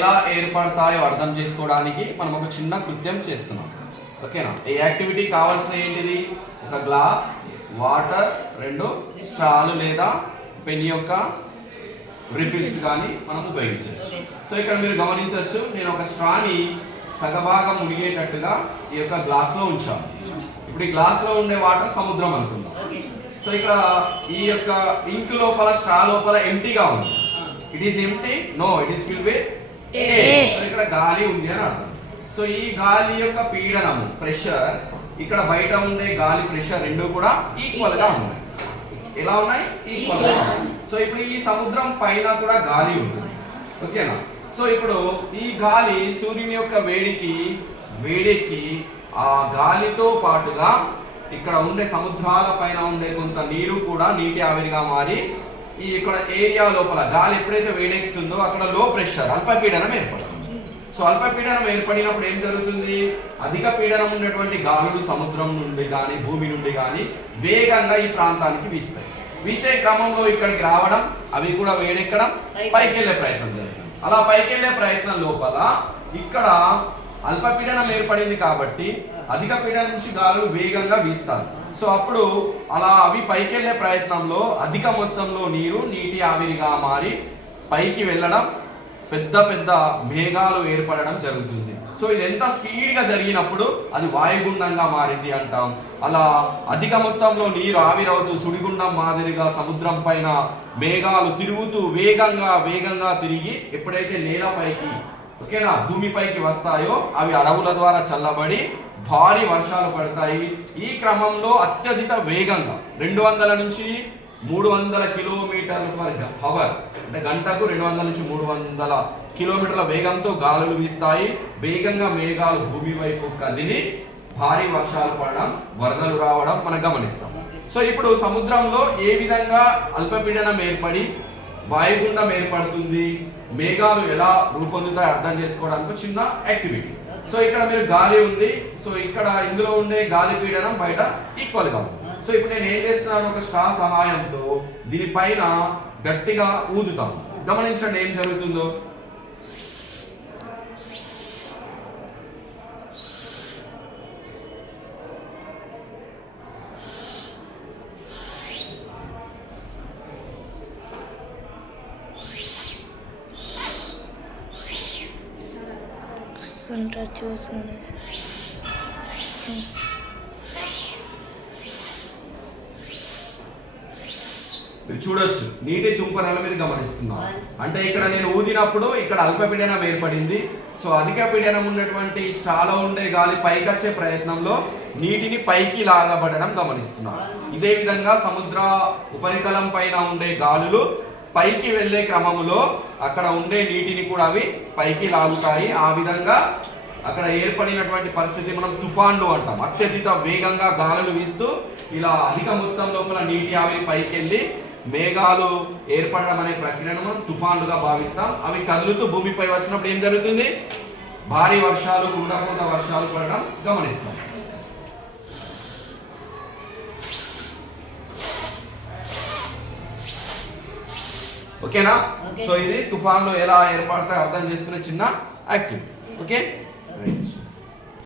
ఎలా ఏర్పడతాయో అర్థం చేసుకోవడానికి మనం ఒక చిన్న కృత్యం చేస్తున్నాం. ఓకేనా? ఈ యాక్టివిటీ కావాల్సిన ఏంటిది? ఒక గ్లాస్, వాటర్, 2 స్ట్రాలు లేదా పెన్ యొక్క రిఫిల్స్ కానీ మనం ఉపయోగించవచ్చు. సో ఇక్కడ మీరు గమనించవచ్చు, నేను ఒక స్ట్రాని సగభాగం మునిగేటట్టుగా ఈ యొక్క గ్లాస్లో ఉంచాను. ఇప్పుడు ఈ గ్లాస్లో ఉండే వాటర్ సముద్రం అనుకుందాం. సో ఇక్కడ ఈ యొక్క ఇంక్ లోపల, స్ట్రా లోపల ఎంటీగా ఉంది. It is empty? No, it is filled with air. So ఇక్కడ గాలి ఉంది అని అర్థం. సో ఈ గాలి యొక్క పీడనము, ప్రెషర్, ఇక్కడ బయట ఉండే గాలి ప్రెషర్ రెండు కూడా ఈక్వల్ గా ఉన్నాయి. ఎలా ఉన్నాయి? ఈక్వల్ గా ఉన్నాయి. సో ఇప్పుడు ఈ సముద్రం పైన కూడా గాలి ఉంటుంది. ఓకేనా? సో ఇప్పుడు ఈ గాలి సూర్యుని యొక్క వేడెక్కి ఆ గాలితో పాటుగా ఇక్కడ ఉండే సముద్రాల పైన ఉండే కొంత నీరు కూడా నీటి ఆవిరిగా మారి ఈ ఇక్కడ ఏరియా లోపల గాలి ఎప్పుడైతే వేడెక్కుతుందో అక్కడ లో ప్రెషర్, అల్పపీడనం ఏర్పడుతుంది. సో అల్పపీడనం ఏర్పడినప్పుడు ఏం జరుగుతుంది? అధిక పీడనం ఉన్నటువంటి గాలులు సముద్రం నుండి కానీ భూమి నుండి కానీ వేగంగా ఈ ప్రాంతానికి వీస్తాయి. వీచే క్రమంలో ఇక్కడికి రావడం, అవి కూడా వేడెక్కడం, పైకి వెళ్ళే ప్రయత్నం జరుగుతుంది. అలా పైకి వెళ్ళే ప్రయత్నం లోపల ఇక్కడ అల్పపీడనం ఏర్పడింది కాబట్టి అధిక పీడనం నుంచి గాలులు వేగంగా వీస్తాయి. సో అప్పుడు అలా అవి పైకి వెళ్ళే ప్రయత్నంలో అధిక మొత్తంలో నీరు నీటి ఆవిరిగా మారి పైకి వెళ్ళడం, పెద్ద పెద్ద మేఘాలు ఏర్పడడం జరుగుతుంది. సో ఇది ఎంత స్పీడ్గా జరిగినప్పుడు అది వాయుగుండంగా మారింది అంటాం. అలా అధిక మొత్తంలో నీరు ఆవిరవుతూ సుడిగుండం మాదిరిగా సముద్రం పైన మేఘాలు తిరుగుతూ వేగంగా తిరిగి ఎప్పుడైతే నేలపైకి, ఓకేనా, భూమిపైకి వస్తాయో అవి అడవుల ద్వారా చల్లబడి భారీ వర్షాలు పడతాయి. ఈ క్రమంలో అత్యధిక వేగంగా 200 నుంచి 300 కిలోమీటర్లు పర్ అవర్, అంటే గంటకు 200 నుంచి 300 కిలోమీటర్ల వేగంతో గాలులు వీస్తాయి. వేగంగా మేఘాలు భూమి వైపు కదిలి భారీ వర్షాలు పడడం, వరదలు రావడం మనం గమనిస్తాం. సో ఇప్పుడు సముద్రంలో ఏ విధంగా అల్పపీడనం ఏర్పడి వాయుగుండం ఏర్పడుతుంది, మేఘాలు ఎలా రూపొందుతాయి అర్థం చేసుకోవడానికి చిన్న యాక్టివిటీ. సో ఇక్కడ మీరు గాలి ఉంది. సో ఇక్కడ ఇందులో ఉండే గాలి పీడనం బయట ఈక్వల్ గా ఉంది. సో ఇప్పుడు నేను ఏం చేస్తున్నాను? ఒక స్ట్రా సహాయంతో దీనిపైన గట్టిగా ఊదుతాం. గమనించండి ఏం జరుగుతుందో. మీరు చూడొచ్చు, నీటి తుంపరలు మీరు గమనిస్తున్నారు. అంటే ఇక్కడ నేను ఊదినప్పుడు ఇక్కడ అల్పపీడనం ఏర్పడింది. సో అధిక పీడనం ఉన్నటువంటి స్ట్రాలో ఉండే గాలి పైకి వచ్చే ప్రయత్నంలో నీటిని పైకి లాగబడడం గమనిస్తున్నారు. ఇదే విధంగా సముద్ర ఉపరితలం పైన ఉండే గాలులు పైకి వెళ్ళే క్రమంలో అక్కడ ఉండే నీటిని కూడా అవి పైకి లాగుతాయి. ఆ విధంగా అక్కడ ఏర్పడినటువంటి పరిస్థితి మనం తుఫాన్లు అంటాం. అత్యధిక వేగంగా గాలులు వీస్తూ ఇలా అధిక మొత్తం లోపల నీటి ఆవిరి పైకి వెళ్ళి మేఘాలు ఏర్పడడం అనే ప్రక్రియను మనం తుఫాన్లుగా భావిస్తాం. అవి కదులుతూ భూమిపై వచ్చినప్పుడు ఏం జరుగుతుంది? భారీ వర్షాలు, కుండపోత వర్షాలు పడడం గమనిస్తాం. ఓకేనా? సో ఇది తుఫాన్లు ఎలా ఏర్పడతాయో అర్థం చేసుకునే చిన్న యాక్టివిటీ. ఓకే.